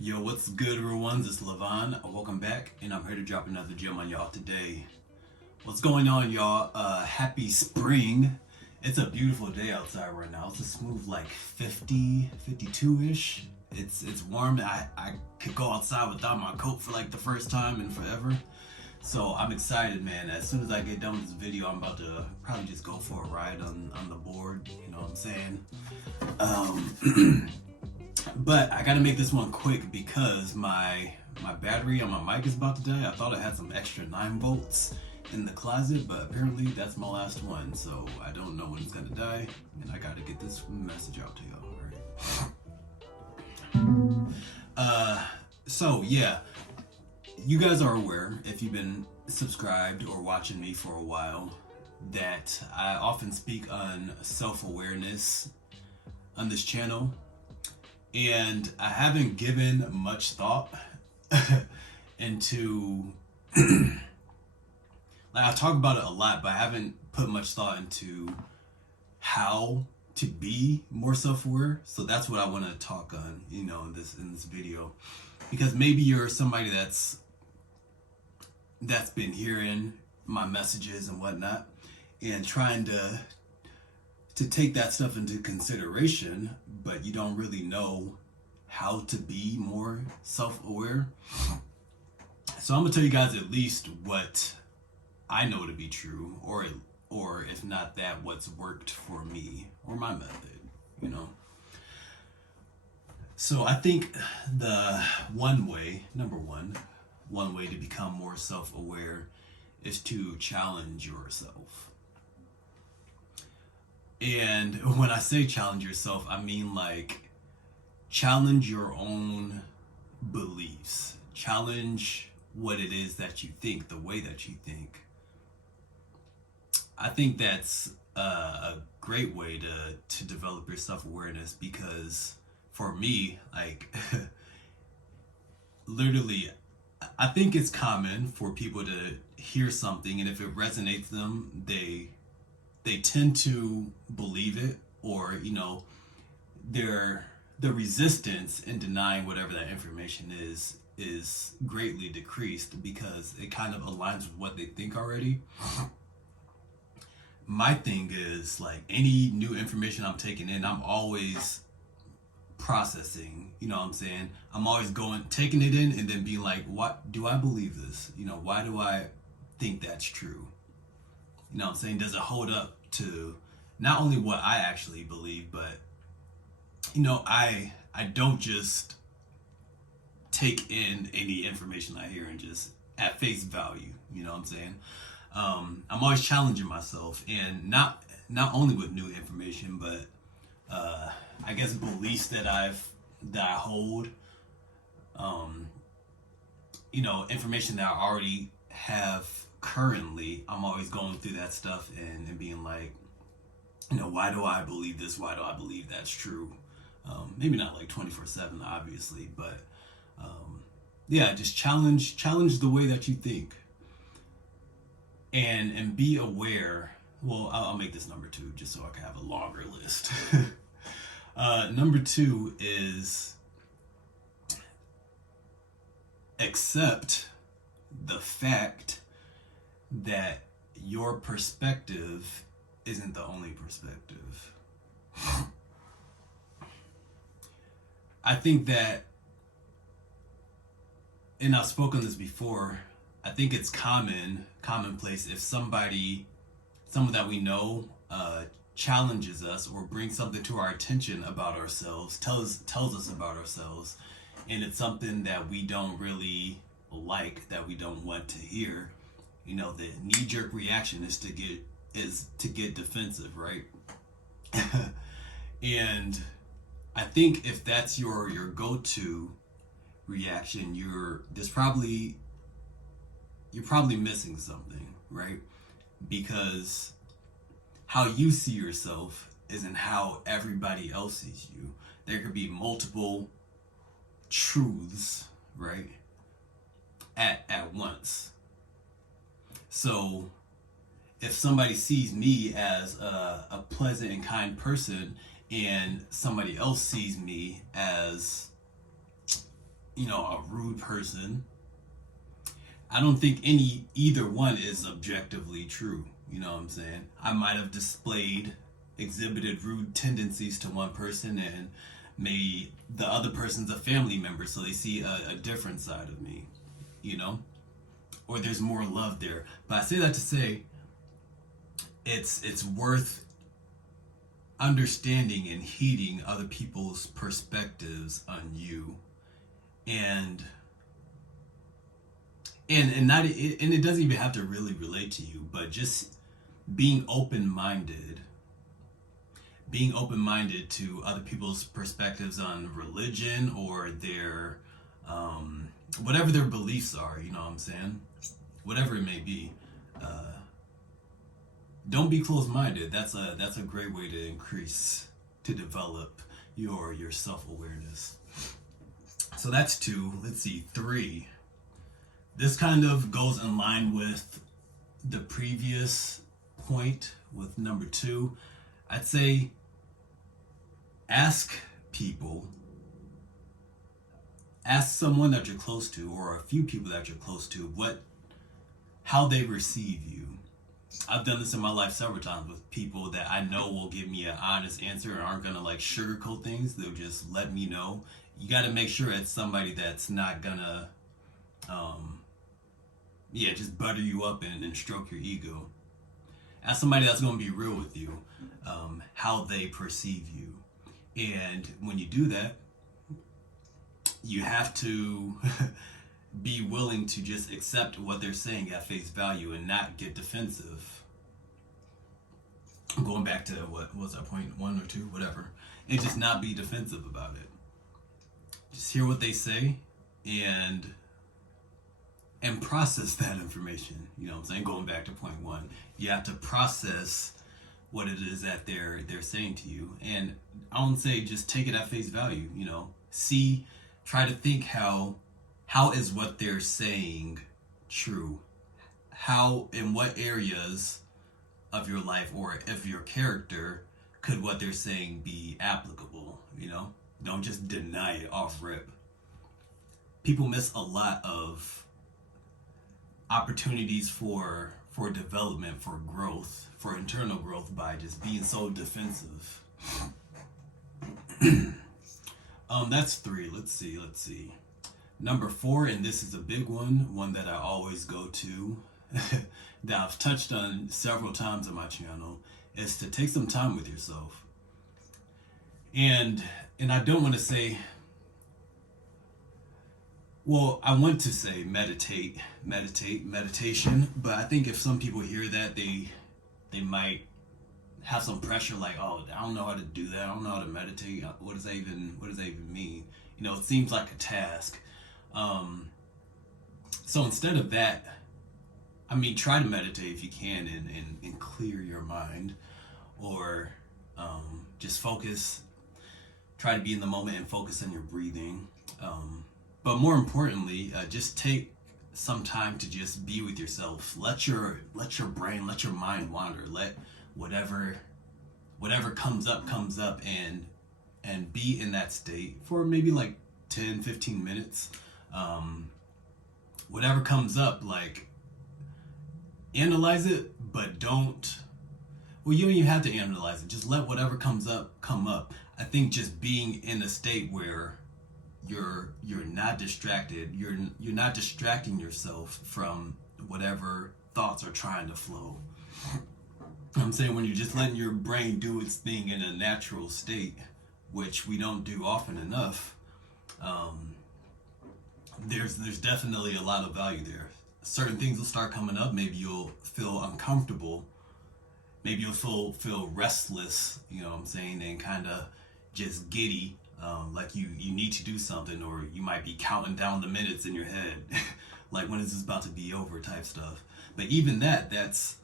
Yo, what's good, real ones? It's Levon. Welcome back, and I'm here to drop another gem on y'all today. What's going on, y'all? Happy spring. It's a beautiful day outside right now. It's a smooth, like 50, 52-ish. It's warm. I could go outside without my coat for like the first time in forever. So I'm excited, man. As soon as I get done with this video, I'm about to probably just go for a ride on the board. You know what I'm saying? But I gotta make this one quick because my battery on my mic is about to die. I thought I had some extra 9 volts in the closet, but apparently that's my last one. So I don't know when it's gonna die, and I gotta get this message out to y'all. Alright. So yeah, you guys are aware, if you've been subscribed or watching me for a while, that I often speak on self-awareness on this channel. And I haven't given much thought into like I talk about it a lot, but I haven't put much thought into how to be more self-aware. So that's what I want to talk on, in this video. Because maybe you're somebody that's been hearing my messages and whatnot and trying to take that stuff into consideration, but you don't really know how to be more self-aware. So I'm gonna tell you guys at least what I know to be true, or if not that, what's worked for me or my method, So I think the one way to become more self-aware is to challenge yourself. And when I say challenge yourself, I mean like challenge your own beliefs. Challenge what it is that you think, the way that you think. I think that's a great way to develop your self-awareness, because for me, like literally, I think it's common for people to hear something, and if it resonates them, they tend to believe it, or the resistance in denying whatever that information is greatly decreased because it kind of aligns with what they think already. My thing is, like, any new information I'm taking in, I'm always processing, you know what I'm saying? I'm always taking it in and then being like, what do I believe this? Why do I think that's true? You know what I'm saying? Does it hold up to not only what I actually believe, but I don't just take in any information I hear and just at face value. You know what I'm saying? I'm always challenging myself, and not only with new information, but I guess beliefs that I hold. Information that I already have currently. I'm always going through that stuff and being like, why do I believe this? Why do I believe that's true? Maybe not like 24/7, obviously, but yeah, just challenge the way that you think, and be aware. Well, I'll make this number 2 just so I can have a longer list. Number 2 is accept the fact that your perspective isn't the only perspective. I think that, and I've spoken this before, I think it's commonplace if someone that we know challenges us or brings something to our attention about ourselves, tells us about ourselves, and it's something that we don't really like, that we don't want to hear, the knee-jerk reaction is to get defensive, right? And I think if that's your go-to reaction, you're probably missing something, right? Because how you see yourself isn't how everybody else sees you. There could be multiple truths, right, at once. So if somebody sees me as a pleasant and kind person, and somebody else sees me as, a rude person. I don't think either one is objectively true. You know what I'm saying? I might have exhibited rude tendencies to one person, and maybe the other person's a family member, so they see a different side of me, you know? Or there's more love there. But I say that to say it's worth understanding and heeding other people's perspectives on you, and it doesn't even have to really relate to you, but just being open-minded to other people's perspectives on religion or their whatever their beliefs are, you know what I'm saying, whatever it may be. Don't be closed-minded. That's a great way to develop your self-awareness. So that's 2. Let's see, 3. This kind of goes in line with the previous point with number 2. I'd say ask someone that you're close to, or a few people that you're close to, how they receive you. I've done this in my life several times with people that I know will give me an honest answer and aren't gonna like sugarcoat things. They'll just let me know. You got to make sure it's somebody that's not gonna just butter you up and stroke your ego. Ask somebody that's going to be real with you, how they perceive you. And when you do that, you have to be willing to just accept what they're saying at face value and not get defensive. Going back to what was that, point 1 or 2, whatever, and just not be defensive about it. Just hear what they say and process that information. You know what I'm saying? Going back to point 1, you have to process what it is that they're saying to you. And I won't say just take it at face value, try to think how is what they're saying true? How, in what areas of your life or of your character could what they're saying be applicable, Don't just deny it off rip. People miss a lot of opportunities for development, for growth, for internal growth by just being so defensive. That's 3. Let's see. Number 4, and this is a big one that I always go to, that I've touched on several times on my channel, is to take some time with yourself. And I don't want to say, well, I want to say meditation, but I think if some people hear that, they might have some pressure, like, oh, I don't know how to do that. I don't know how to meditate. What does that even mean? It seems like a task. So instead of that, try to meditate if you can and clear your mind, or just focus. Try to be in the moment and focus on your breathing. But more importantly, just take some time to just be with yourself. Let your brain, let your mind wander. Let whatever comes up, and be in that state for maybe like 10, 15 minutes. Whatever comes up, like, analyze it, but don't. Well, you don't even have to analyze it. Just let whatever comes up come up. I think just being in a state where you're not distracted, you're not distracting yourself from whatever thoughts are trying to flow. I'm saying when you're just letting your brain do its thing in a natural state, which we don't do often enough, there's definitely a lot of value there. Certain things will start coming up. Maybe you'll feel uncomfortable. Maybe you'll feel restless, and kind of just giddy, like you need to do something, or you might be counting down the minutes in your head, like, when is this about to be over type stuff. But even that's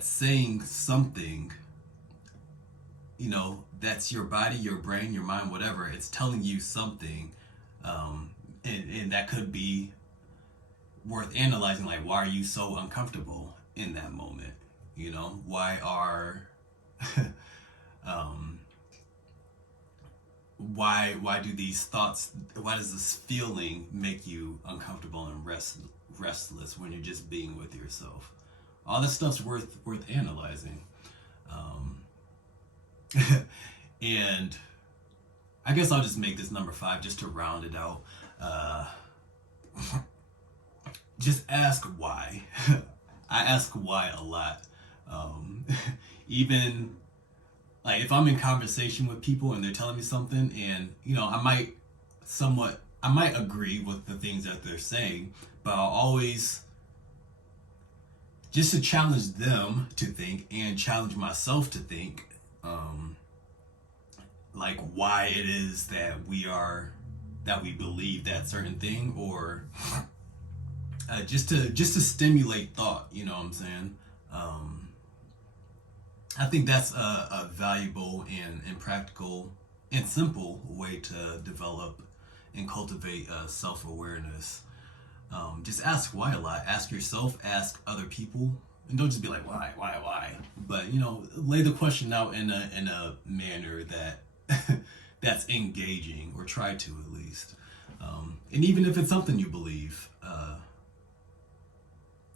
saying something, that's your body, your brain, your mind, whatever. It's telling you something, and that could be worth analyzing. Like, why are you so uncomfortable in that moment? Why are why do these thoughts, why does this feeling make you uncomfortable and restless when you're just being with yourself? All this stuff's worth analyzing. Um, and I guess I'll just make this number 5 just to round it out. Uh, just ask why. I ask why a lot. Um, even like if I'm in conversation with people and they're telling me something, and I might agree with the things that they're saying, but I'll always, just to challenge them to think and challenge myself to think, um, like why it is that we believe that certain thing, or just to stimulate thought. You know what I'm saying? Um, I think that's a valuable and practical and simple way to develop and cultivate self awareness. Just ask why a lot. Ask yourself, ask other people, and don't just be like why. But lay the question out in a manner that that's engaging, or try to at least. And even if it's something you believe,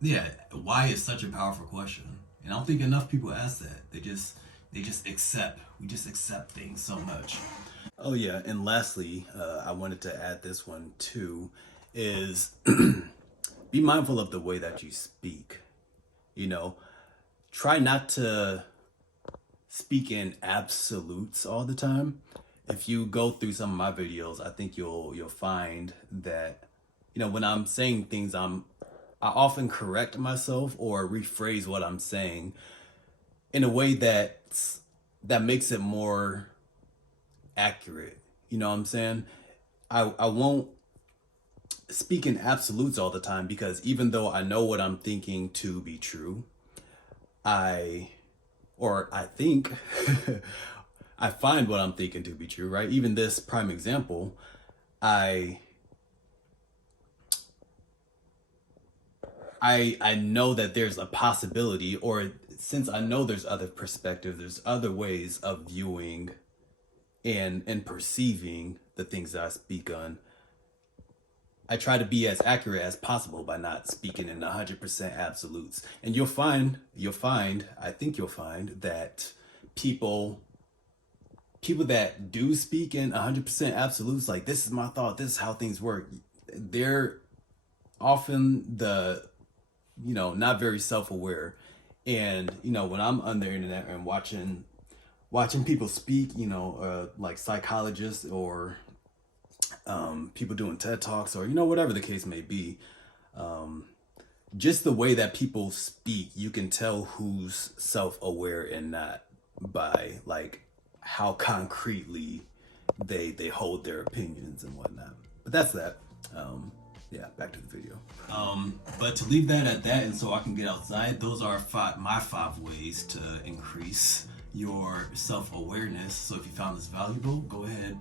yeah, why is such a powerful question, and I don't think enough people ask that. They just accept. We just accept things so much. Oh yeah, and lastly, I wanted to add this one too, is be mindful of the way that you speak. You know, try not to speak in absolutes all the time. If you go through some of my videos, I think you'll find that when I'm saying things, I often correct myself or rephrase what I'm saying in a way that makes it more accurate. You know what I'm saying? I won't speak in absolutes all the time, because even though I know what I'm thinking to be true, I think I find what I'm thinking to be true, right? Even this prime example, I I know that there's a possibility, or since I know there's other perspectives, there's other ways of viewing and perceiving the things that I speak on. I try to be as accurate as possible by not speaking in 100% absolutes. And I think you'll find that people that do speak in 100% absolutes, like this is my thought, this is how things work, they're often not very self-aware. And when I'm on the internet and watching people speak, like psychologists, or people doing TED Talks, or whatever the case may be, just the way that people speak, you can tell who's self-aware and not, by like how concretely they hold their opinions and whatnot. But that's that. Yeah, back to the video. But to leave that at that, and so I can get outside, those are my 5 ways to increase your self-awareness. So if you found this valuable, go ahead,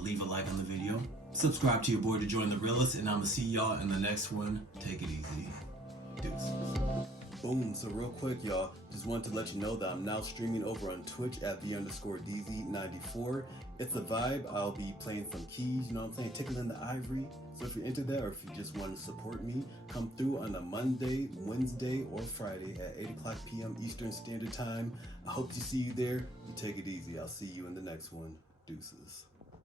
leave a like on the video, subscribe to your boy to join the realist, and I'm gonna see y'all in the next one. Take it easy. Deuces. Boom. So real quick, y'all, just wanted to let you know that I'm now streaming over on Twitch at @the_DZ94. It's a vibe. I'll be playing some keys, you know what I'm saying, tickling the ivory. So if you're into that, or if you just want to support me, come through on a Monday, Wednesday, or Friday at 8 o'clock p.m. Eastern Standard Time. I hope to see you there. You take it easy. I'll see you in the next one. Deuces.